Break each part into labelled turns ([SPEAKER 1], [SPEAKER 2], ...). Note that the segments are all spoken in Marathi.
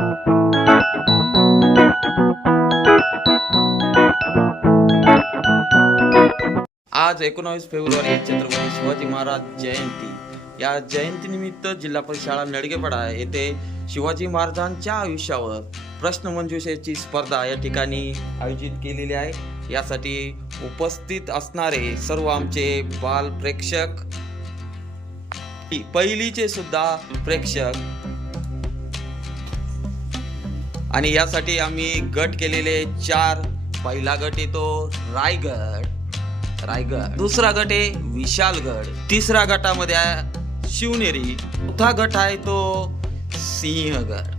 [SPEAKER 1] आज एकोणावीस फेब्रुवारी छत्रपती शिवाजी महाराज जयंती. या जयंतीनिमित्त जिल्हा परिषद शाळा नडगेपाडा येथे शिवाजी महाराजांच्या आयुष्यावर प्रश्नमंजुषेची स्पर्धा या ठिकाणी आयोजित केलेली आहे. यासाठी उपस्थित असणारे सर्व आमचे बाल प्रेक्षक पहिलीचे सुद्धा प्रेक्षक आणि यासाठी आम्ही गट केलेले चार. पहिला गट येतो रायगड. रायगड. दुसरा गट आहे विशालगड. तिसरा गटामध्ये आहे शिवनेरी. चौथा गट आहे तो सिंहगड.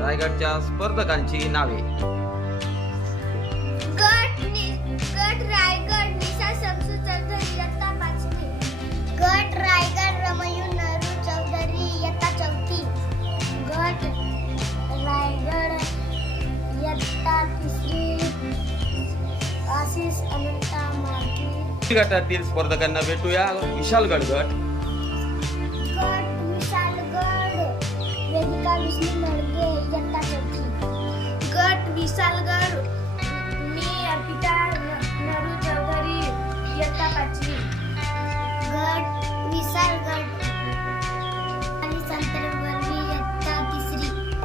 [SPEAKER 1] रायगडच्या स्पर्धकांची नावे.
[SPEAKER 2] गट गट रायगड रमयू नरू चौधरी इयत्ता चौथी गट रायगड इयत्ता तिसरी आशिष अनंता मार्गी
[SPEAKER 1] गटातील स्पर्धकांना भेटूया. विशालगड गट.
[SPEAKER 2] गट विशालगड वेदिका विष्णू नडगे इयत्ता चौथी गट विशालगड मी अर्पिता नरू चौधरी इयत्ता पाचवी।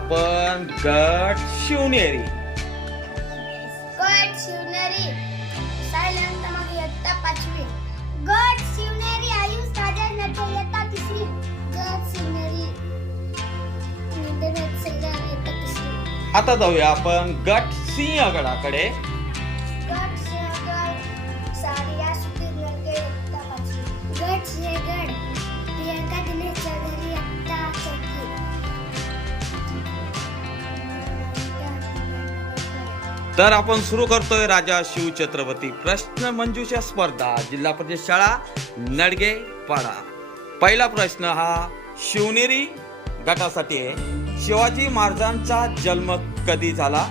[SPEAKER 1] आपण गट शिवनेरी.
[SPEAKER 2] गट शिवनेरी. सायलंत मग इयत्ता पाचवी. गट शिवनेरी आयुष राजा नटे इयत्ता तिसरी. गट शिवनेरी. निंदन एक्सेलर इयत्ता तिसरी.
[SPEAKER 1] आता जाऊया आपण गट सिंहगडाकडे.
[SPEAKER 2] गट सिंहगड सारिया इयत्ता पाचवी. गट सिंहगड
[SPEAKER 1] तर आपण सुरू करतोय राजा शिवछत्रपती प्रश्न मंजुषा स्पर्धा. जिल्हा परिषद शाळा नडगे पाडा. पहिला प्रश्न हा शिवनेरी गटासाठी आहे. शिवाजी महाराजांचा जन्म कधी झाला?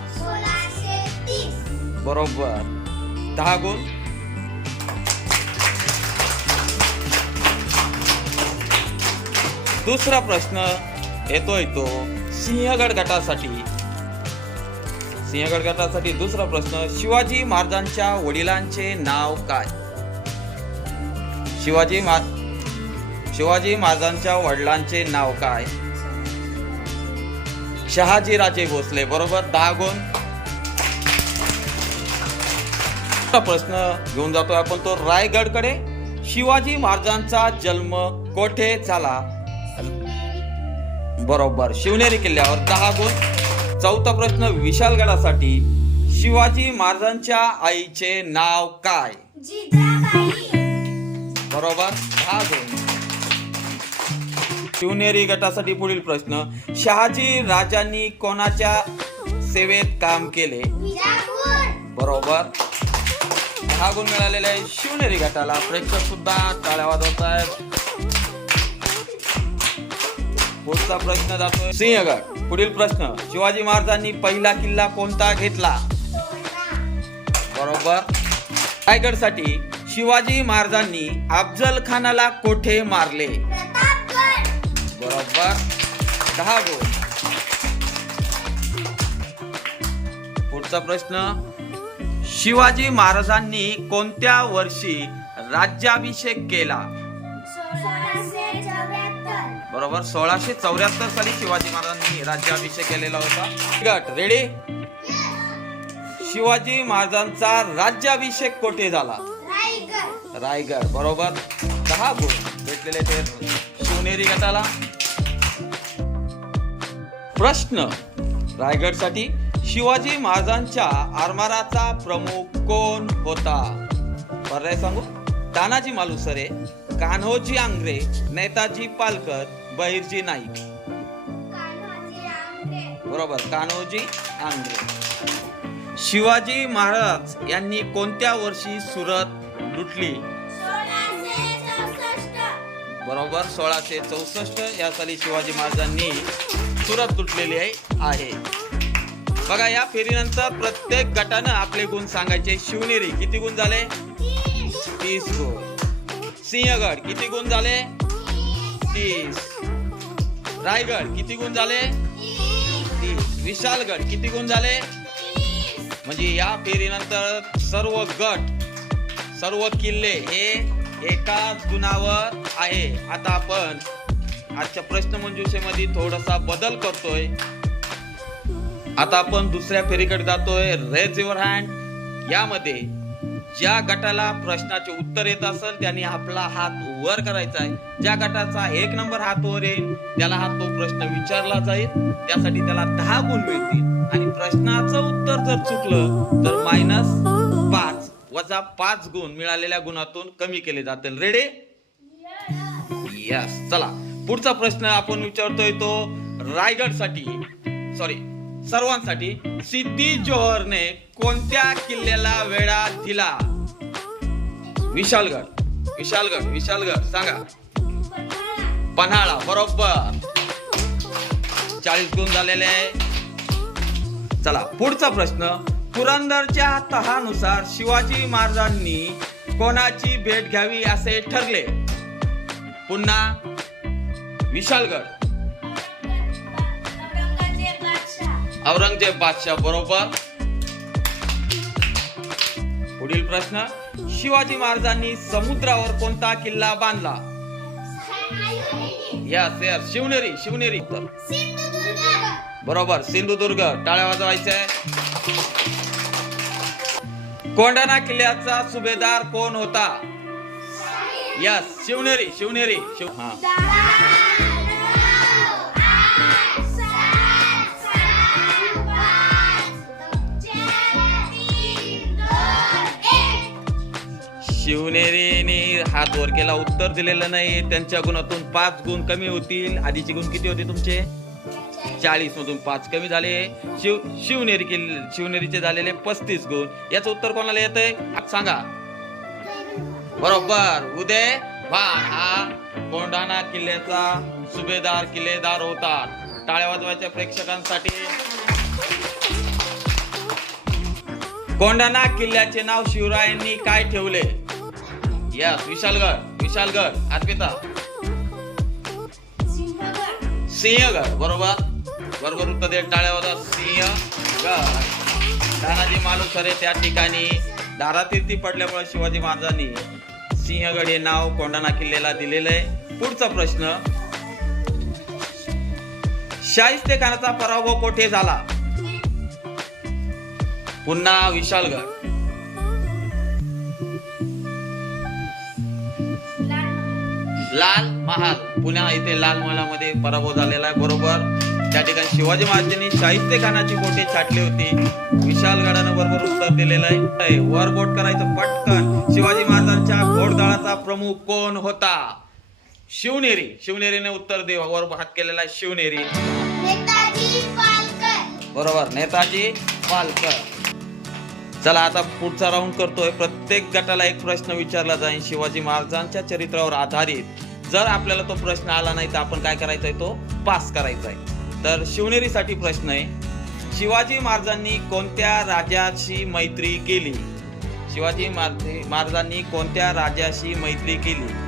[SPEAKER 1] बरोबर. दहा गुण. दुसरा प्रश्न येतोय तो सिंहगड गटासाठी. सिंहगड गटासाठी दुसरा प्रश्न शिवाजी महाराजांच्या वडिलांचे नाव काय? शिवाजी महा शिवाजी महाराजांच्या वडिलांचे नाव काय? शहाजीराजे भोसले बरोबर? दहा गुण. प्रश्न घेऊन जातोय आपण तो रायगडकडे. शिवाजी महाराजांचा जन्म कोठे झाला? बरोबर शिवनेरी किल्ल्यावर दहा गुण. चौथा प्रश्न विशालगडासाठी शिवाजी महाराजांच्या आईचे नाव काय? बरोबर दहा शिवनेरी गटासाठी पुढील प्रश्न शहाजी राजांनी कोणाच्या सेवेत काम केले? बरोबर. दहा गुण मिळालेले आहे शिवनेरी गटाला. प्रेक्षक सुद्धा टाळ्या वाजवत आहेत पुढचा प्रश्न जातोय. सिंहगड पुढील प्रश्न. शिवाजी महाराजांनी पहिला किल्ला कोणता घेतला? बरोबर. रायगडसाठी शिवाजी महाराजांनी अफजल खानाला कोठे मारले? बरोबर. दहा गोल पुढचा प्रश्न. शिवाजी महाराजांनी कोणत्या वर्षी राज्याभिषेक केला? बरोबर? सोळाशे चौऱ्याहत्तर साली शिवाजी महाराजांनी राज्याभिषेक केलेला होता. गट रेडी शिवाजी महाराजांचा राज्याभिषेक कोठे झाला?
[SPEAKER 2] रायगड
[SPEAKER 1] बरोबर? दहा गुण भेटलेले ते सोनेरी गटाला. प्रश्न रायगडसाठी शिवाजी महाराजांच्या आरमाराचा प्रमुख कोण होता? पर्याय सांगू? तानाजी मालुसरे कान्होजी आंग्रे नेताजी पालकर बहिर्जी नाईक. बरोबर कान्होजी आंग्रे. शिवाजी महाराज यांनी कोणत्या वर्षी सुरत लुटली? बरोबर सोळाशे चौसष्ट या साली शिवाजी महाराजांनी सुरत तुटलेली आहे. बघा या फेरीनंतर प्रत्येक गटानं आपले गुण सांगायचे. शिवनेरी किती गुण झाले?
[SPEAKER 2] तीस.
[SPEAKER 1] तीस गुण. सिंहगड किती गुण झाले? तीस. रायगड किती गुण झाले? विशालगड किती गुण झाले? म्हणजे या फेरीनंतर सर्व गट सर्व किल्ले हे एकाच गुणावर आहे. आता आपण आजच्या प्रश्नमंजुषेमध्ये थोडासा बदल करतोय. आता आपण दुसऱ्या फेरीकडे जातोय. रेज युअर हँड यामध्ये ज्या गटाला प्रश्नाचे उत्तर येत असेल त्याने आपला हात वर करायचा आहे. ज्या गटाचा एक नंबर हात वर येईल त्याला हा तो प्रश्न विचारला जाईल. त्यासाठी त्याला दहा गुण मिळतील. आणि प्रश्नाचं उत्तर जर चुकलं तर मायनस पाच वजा पाच गुण मिळालेल्या गुणातून कमी केले जातील. रेडे यस चला. पुढचा प्रश्न आपण विचारतोय तो रायगडसाठी सॉरी सर्वांसाठी सिद्धी जोहरने कोणत्या किल्ल्याला वेळा दिला? विशालगड विशालगड विशालगड सांगा. पन्हाळा बरोबर. चाळीस गुण झालेले आहे. चला पुढचा प्रश्न. पुरंदरच्या तहानुसार शिवाजी महाराजांनी कोणाची भेट घ्यावी असे ठरले? पुन्हा विशालगड औरंगजेब बादशाह बरोबर. पुढील प्रश्न शिवाजी महाराजांनी समुद्रावर कोणता किल्ला बांधला? Yes yes Shivneri Shivneri. उत्तर. बरोबर सिंधुदुर्ग. टाळ्या वाजवायचंय कोंढाणा किल्ल्याचा सुभेदार कोण होता? यस शिवनेरी शिवनेरी. शिव हा. शिवनेरीने हात वर केला उत्तर दिलेलं नाही. त्यांच्या गुणातून पाच गुण कमी होतील. आधीचे गुण किती होते तुमचे? चाळीस मधून पाच कमी झाले. शिव शिवनेरी किल्ले शिवनेरीचे झालेले पस्तीस गुण. याचं उत्तर कोणाला येत आहे सांगा. बरोबर. उदय भान हा कोंढाणा किल्ल्याचा सुभेदार किल्लेदार होता. टाळ्या वाजवायच्या प्रेक्षकांसाठी. कोंढाणा किल्ल्याचे नाव शिवरायांनी काय ठेवले? यस विशालगड विशालगड अर्पिता सिंहगड बरोबर? बरोबर उत्तर दे टाळ्या वाजवा सिंहगड तानाजी मालुसरे त्या ठिकाणी दारातीर्थी पडल्यामुळे शिवाजी महाराजांनी सिंहगड हे नाव कोंडाणा किल्ल्याला दिलेलं आहे. पुढचा प्रश्न. शाहिस्ते खानाचा पराभव कोठे झाला? पुन्हा विशालगड. लाल महाल. पुण्या इथे लाल महालामध्ये पराभव झालेला आहे बरोबर? त्या ठिकाणी शिवाजी महाराजांनी शाहिस्ते खानाची कोठे छाटली होती. विशालगडानं बरोबर उत्तर दिलेलं आहे. वर बोट करायचं पटकन. शिवाजी महाराजांच्या घोडदळाचा प्रमुख कोण होता? शिवनेरी. शिवनेरीने उत्तर दे. वर हात केलेला आहे शिवनेरी.
[SPEAKER 2] नेताजी पालकर.
[SPEAKER 1] बरोबर. नेताजी पालकर. चला आता पुढचा राऊंड करतोय. प्रत्येक गटाला एक प्रश्न विचारला जाईल शिवाजी महाराजांच्या चरित्रावर आधारित. जर आपल्याला तो प्रश्न आला नाही तर आपण काय करायचा आहे तो पास करायचा आहे तर शिवनेरीसाठी प्रश्न आहे शिवाजी महाराजांनी कोणत्या राजाशी मैत्री केली? शिवाजी महाराज- महाराजांनी कोणत्या राजाशी मैत्री केली?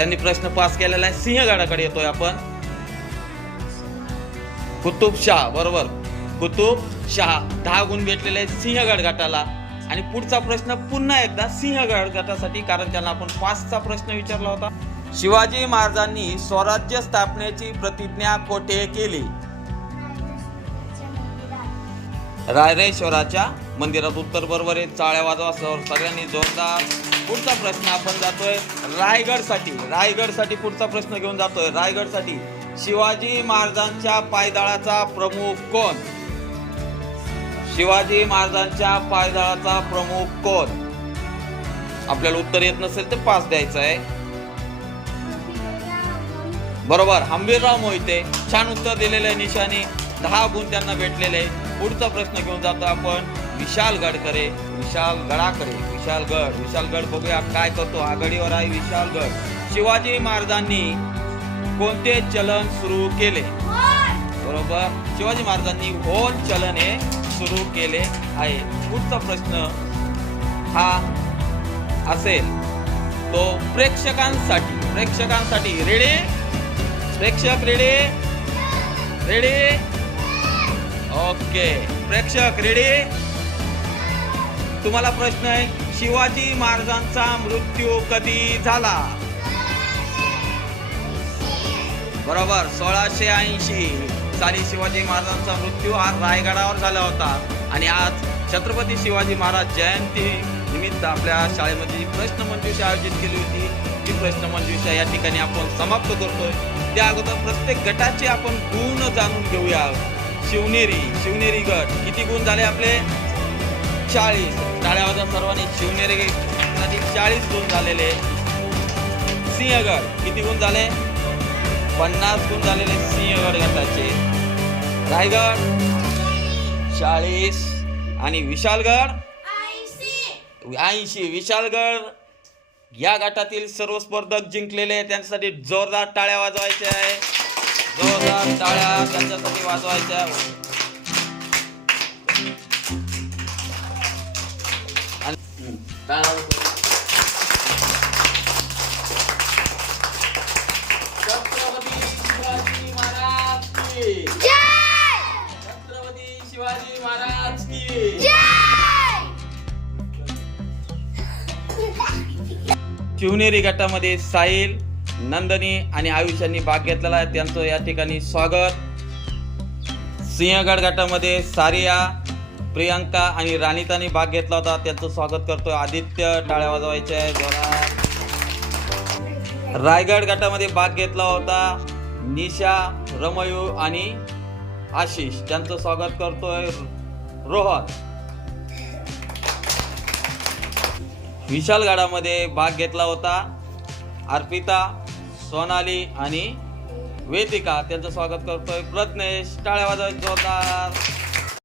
[SPEAKER 1] त्यांनी प्रश्न पास केलेला आहे. सिंहगडाकडे येतोय आपण. कुतुब शाह बरोबर. कुतुब शाह दहा गुण भेटलेले आहेत सिंहगड गटाला. आणि पुढचा प्रश्न पुन्हा एकदा सिंहगड गटासाठी कारण त्यांना आपण पाचचा प्रश्न विचारला होता. शिवाजी महाराजांनी स्वराज्य स्थापनेची प्रतिज्ञा कोठे केली? रायरेश्वराच्या मंदिरात उत्तर बरोबर आहे. चाळ्या वाजवा सगळ्यांनी जोरदार पुढचा प्रश्न आपण जातोय रायगडसाठी. रायगडसाठी पुढचा प्रश्न घेऊन जातोय. रायगडसाठी शिवाजी महाराजांच्या पायदळाचा प्रमुख कोण? शिवाजी महाराजांच्या पायदळाचा प्रमुख कोण? आपल्याला उत्तर येत नसेल तर पास द्यायचं आहे. बरोबर हंबीरराव मोहिते. छान उत्तर दिलेलं आहे निशाने. दहा गुण त्यांना भेटलेले पुढचा प्रश्न घेऊन जातो आपण विशाल गडकरे. विशाल गडाकरे. विशालगड. विशालगड बघूया काय करतो आघाडीवर आहे विशालगड. शिवाजी महाराजांनी कोणते चलन सुरू केले? बरोबर? शिवाजी महाराजांनी होन चलन हे सुरू केले आहे? पुढचा प्रश्न हा असेल. तो प्रेक्षकांसाठी. प्रेक्षकांसाठी रेडी प्रेक्षक रेडी रेडी ओके प्रेक्षक रेडी तुम्हाला प्रश्न आहे? शिवाजी महाराजांचा मृत्यू कधी झाला? बरोबर सोळाशे ऐंशी साली शिवाजी महाराजांचा मृत्यू हा रायगडावर झाला होता. आणि आज छत्रपती शिवाजी महाराज जयंती निमित्त आपल्या शाळेमध्ये प्रश्न आयोजित केली होती ती प्रश्नमंजुषा या ठिकाणी आपण समाप्त करतोय. त्या अगोदर प्रत्येक गटाचे आपण गुण जाणून घेऊया. शिवनेरी शिवनेरी गट किती गुण झाले आपले? चाळीस. टाळ्या सर्वांनी शिवनेरी साठी चाळीस गुण झालेले. सिंहगड किती गुण झाले? पन्नास गुण झालेले सिंहगड गटाचे. रायगड चाळीस. आणि विशालगड? ऐंशी. विशालगड या गटातील सर्व स्पर्धक जिंकलेले त्यांच्यासाठी जोरदार टाळ्या वाजवायच्या आहे जोरदार टाळ्या त्यांच्यासाठी वाजवायच्या हम्म, छत्रपती शिवाजी महाराज की. छत्रपती शिवाजी महाराज की. शिवनेरी गटामध्ये साहिल नंदनी आणि आयुष्यांनी भाग घेतलेला आहे. त्यांचं या ठिकाणी स्वागत. सिंहगड गटामध्ये सारिया प्रियांका आणि राणीतानी भाग घेतला होता. त्यांचं स्वागत करतोय आदित्य टाळ्या वाजवायचे आहे. रायगड गटामध्ये भाग घेतला होता निशा रमयू आणि आशिष. त्यांचं स्वागत करतोय रोहन. विशाल गडामध्ये भाग घेतला होता अर्पिता सोनाली आणि वेदिका. त्यांचं स्वागत करतोय प्रज्ञेश. टाळ्या वाजवायचे जोरदार.